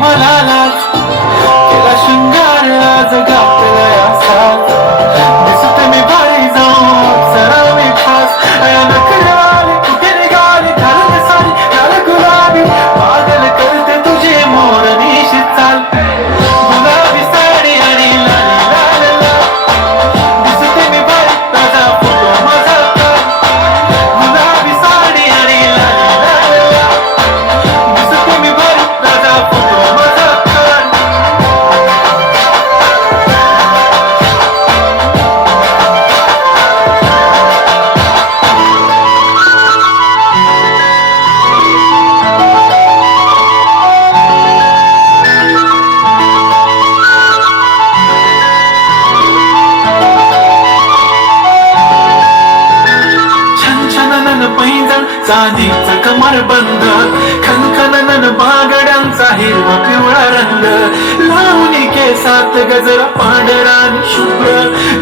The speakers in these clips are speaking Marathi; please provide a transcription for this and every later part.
ভরা बंद. खनखनन बागड्यांचा हिरवा पिवळा रंग. लावणी केसात गजरा पांढरा आणि शुभ्र.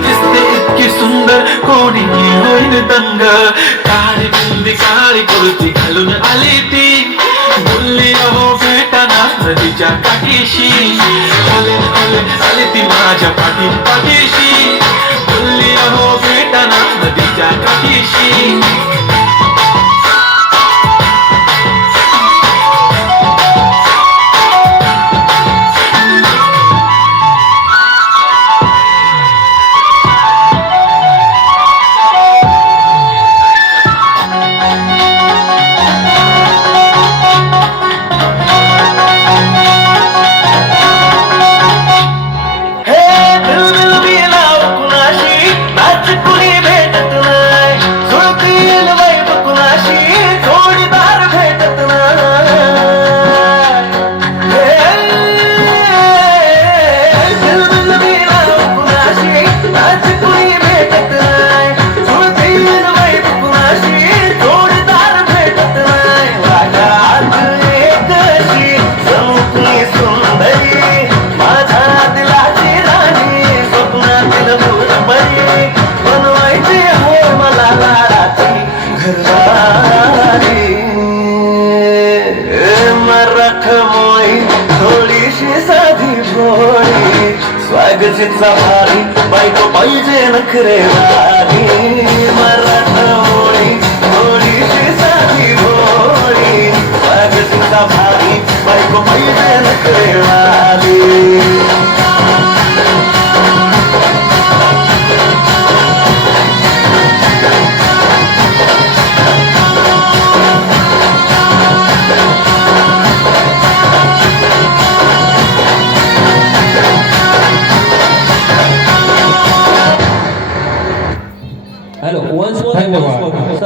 दिसते इतकी सुंदर कोणी होईन दंग. काळी बिंदी काळी कुर्ती घालून आली ती. बोलली अहो भेटाना नदीच्या काठीशी. हले हले आली ती माझ्या पाठी पाठीशी. बोलली अहो भेटाना नदीच्या काठीशी. स्वागतीचा भारी बायको पाहिजे नखरे वाली मराठ मोळी थोडीशी साधी भोळी स्वागतीचा भारी बायको पाहिजे नखरे वाली वन्स मोर धन्यवाद.